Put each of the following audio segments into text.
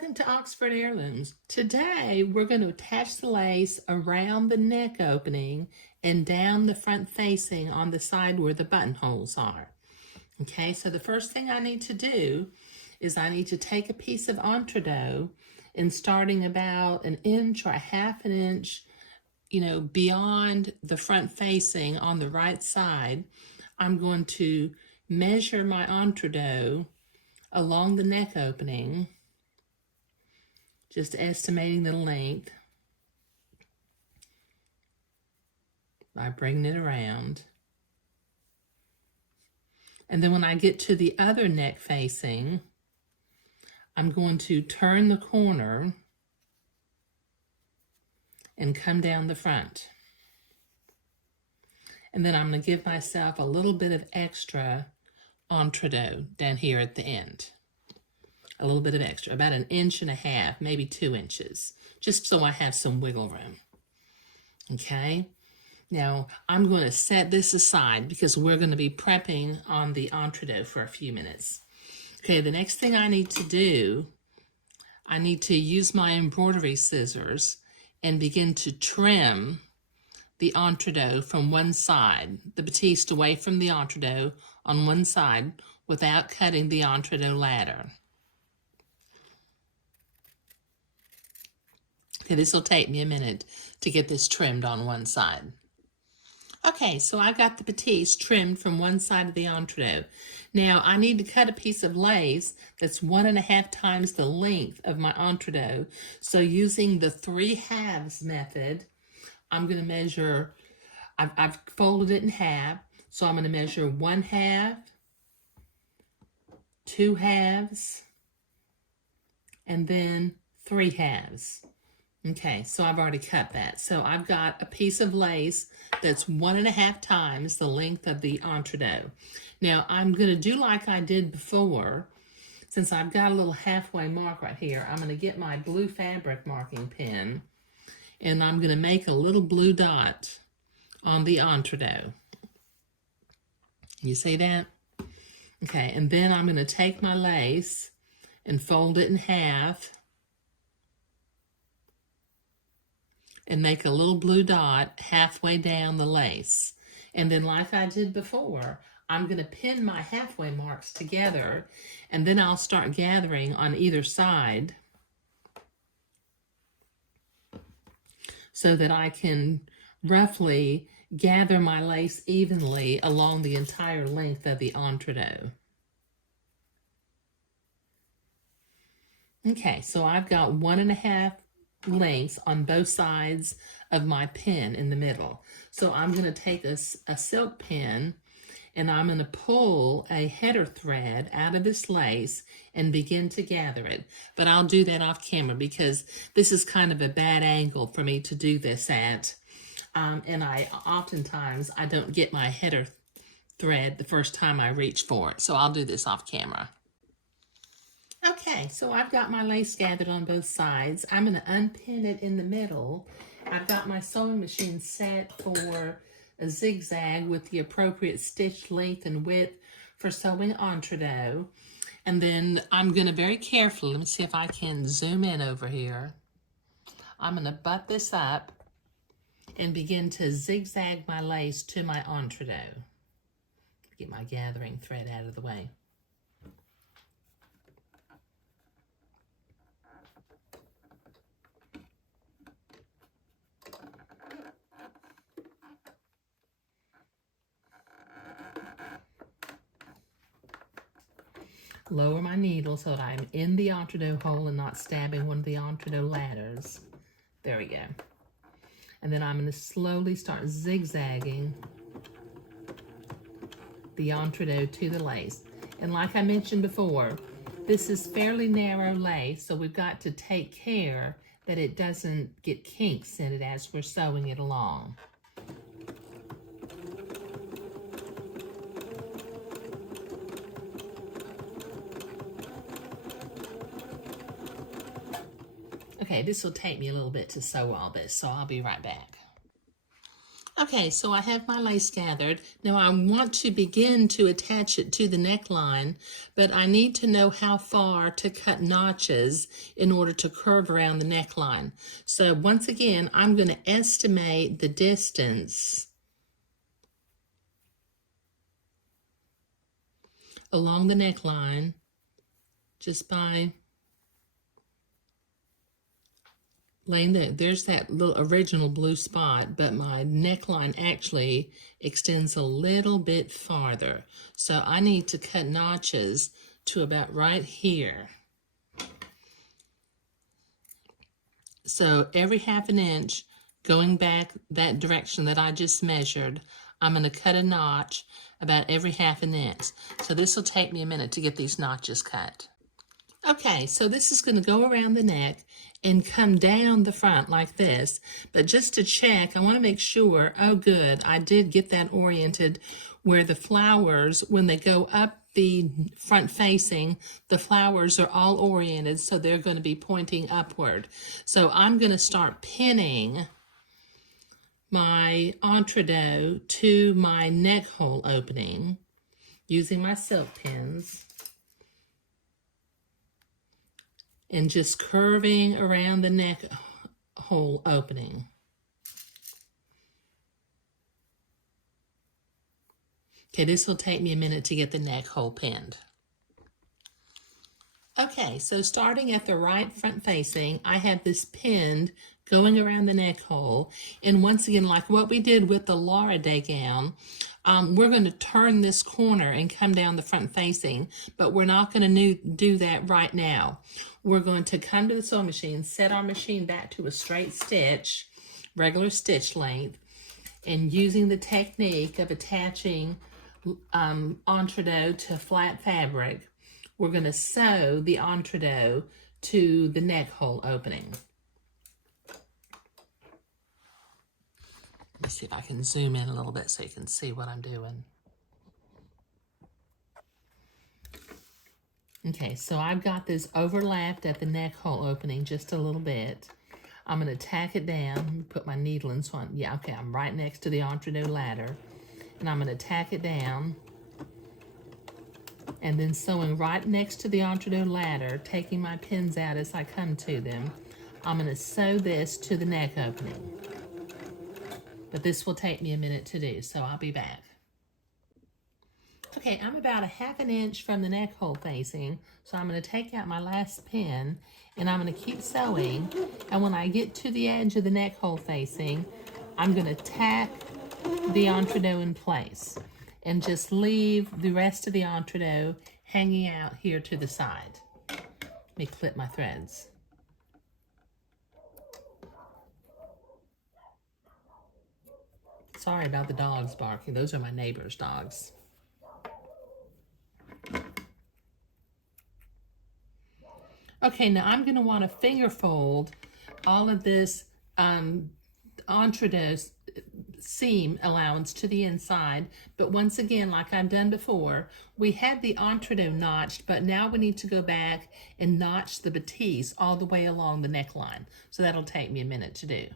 Welcome to Oxford Heirlooms. Today we're going to attach the lace around the neck opening and down the front facing on the side where the buttonholes are. Okay, so the first thing I need to do is I need to take a piece of entredot and starting about an inch or a half an inch, beyond the front facing on the right side, I'm going to measure my entredot along the neck opening, just estimating the length by bringing it around. And then when I get to the other neck facing, I'm going to turn the corner and come down the front. And then I'm going to give myself a little bit of extra entredot down here at the end. A little bit of extra, about 1.5 inches, maybe 2 inches, just so I have some wiggle room. Okay, now I'm going to set this aside because we're going to be prepping on the entredot for a few minutes. Okay, the next thing I need to do, I need to use my embroidery scissors and begin to trim the entredot from one side, the batiste away from the entredot on one side without cutting the entredot ladder. Okay, this will take me a minute to get this trimmed on one side. Okay, so I got the batiste trimmed from one side of the entredot. Now I need to cut a piece of lace that's 1.5 times the length of my entredot. So using the 3/2 method, I'm going to measure, I've folded it in half, so I'm going to measure 1/2, 2/2, and then 3/2. Okay, so I've already cut that. So I've got a piece of lace that's 1.5 times the length of the entredot. Now I'm going to do like I did before. Since I've got a little halfway mark right here, I'm going to get my blue fabric marking pen and I'm going to make a little blue dot on the entredot. You see that? Okay, and then I'm going to take my lace and fold it in half and make a little blue dot halfway down the lace. And then like I did before, I'm going to pin my halfway marks together and then I'll start gathering on either side so that I can roughly gather my lace evenly along the entire length of the entredot. Okay, so I've got 1.5 lengths on both sides of my pin in the middle. So I'm going to take a silk pin and I'm going to pull a header thread out of this lace and begin to gather it. But I'll do that off camera because this is kind of a bad angle for me to do this at. And oftentimes I don't get my header thread the first time I reach for it. So I'll do this off camera. Okay, so I've got my lace gathered on both sides. I'm going to unpin it in the middle. I've got my sewing machine set for a zigzag with the appropriate stitch length and width for sewing entredot. And then I'm going to very carefully, let me see if I can zoom in over here. I'm going to butt this up and begin to zigzag my lace to my entredot. Get my gathering thread out of the way. Lower my needle so that I'm in the entredot hole and not stabbing one of the entredot ladders. There we go. And then I'm going to slowly start zigzagging the entredot to the lace. And like I mentioned before, this is fairly narrow lace, so we've got to take care that it doesn't get kinks in it as we're sewing it along. Okay, this will take me a little bit to sew all this, so I'll be right back. Okay, so I have my lace gathered. Now I want to begin to attach it to the neckline, but I need to know how far to cut notches in order to curve around the neckline. So once again, I'm going to estimate the distance along the neckline just by laying there's that little original blue spot, but my neckline actually extends a little bit farther. So I need to cut notches to about right here. So every half an inch going back that direction that I just measured, I'm going to cut a notch about every half an inch. So this will take me a minute to get these notches cut. Okay, so this is going to go around the neck and come down the front like this. But just to check, I want to make sure, oh good, I did get that oriented where the flowers, when they go up the front facing, the flowers are all oriented, so they're going to be pointing upward. So I'm going to start pinning my entredot to my neck hole opening using my silk pins. And just curving around the neck hole opening. Okay, this will take me a minute to get the neck hole pinned. Okay, so starting at the right front facing, I have this pinned going around the neck hole. And once again, like what we did with the Laura Day gown, we're going to turn this corner and come down the front facing, but we're not going to do that right now. We're going to come to the sewing machine, set our machine back to a straight stitch, regular stitch length, and using the technique of attaching entredot to flat fabric, we're going to sew the entredot to the neck hole opening. Let me see if I can zoom in a little bit so you can see what I'm doing. Okay, so I've got this overlapped at the neck hole opening just a little bit. I'm going to tack it down, put my needle in so yeah, okay, I'm right next to the entredot ladder. And I'm going to tack it down. And then sewing right next to the entredot ladder, taking my pins out as I come to them, I'm going to sew this to the neck opening. But this will take me a minute to do, so I'll be back. Okay, I'm about a half an inch from the neck hole facing, so I'm going to take out my last pin, and I'm going to keep sewing. And when I get to the edge of the neck hole facing, I'm going to tack the entredot in place and just leave the rest of the entredot hanging out here to the side. Let me clip my threads. Sorry about the dogs barking. Those are my neighbor's dogs. Okay, now I'm going to want to finger fold all of this entredot seam allowance to the inside. But once again, like I've done before, we had the entredot notched, but now we need to go back and notch the batiste all the way along the neckline. So that'll take me a minute to do.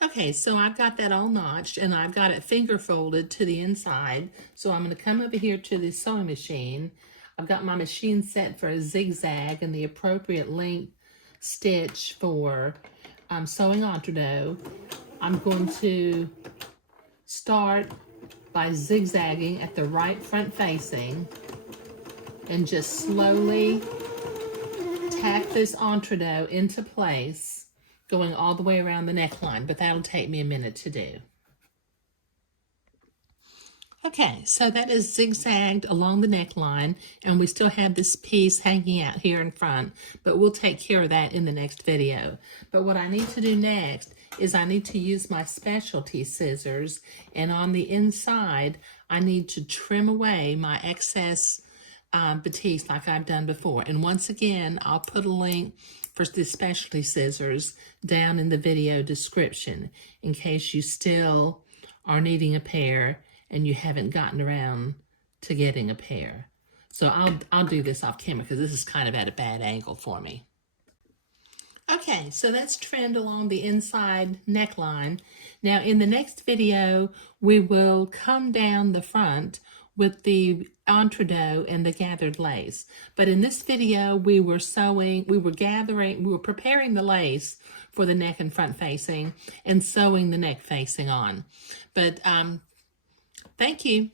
Okay, so I've got that all notched and I've got it finger folded to the inside. So I'm going to come over here to the sewing machine. I've got my machine set for a zigzag and the appropriate length stitch for sewing entredot. I'm going to start by zigzagging at the right front facing and just slowly tack this entredot into place, going all the way around the neckline, but that'll take me a minute to do. Okay, so that is zigzagged along the neckline, and we still have this piece hanging out here in front, but we'll take care of that in the next video. But what I need to do next is I need to use my specialty scissors, and on the inside, I need to trim away my excess batiste like I've done before. And once again, I'll put a link for the specialty scissors down in the video description in case you still are needing a pair and you haven't gotten around to getting a pair. So I'll do this off camera because this is kind of at a bad angle for me. Okay, so that's trimmed along the inside neckline. Now in the next video, we will come down the front with the entredeaux and the gathered lace. But in this video, we were preparing the lace for the neck and front facing and sewing the neck facing on. But thank you.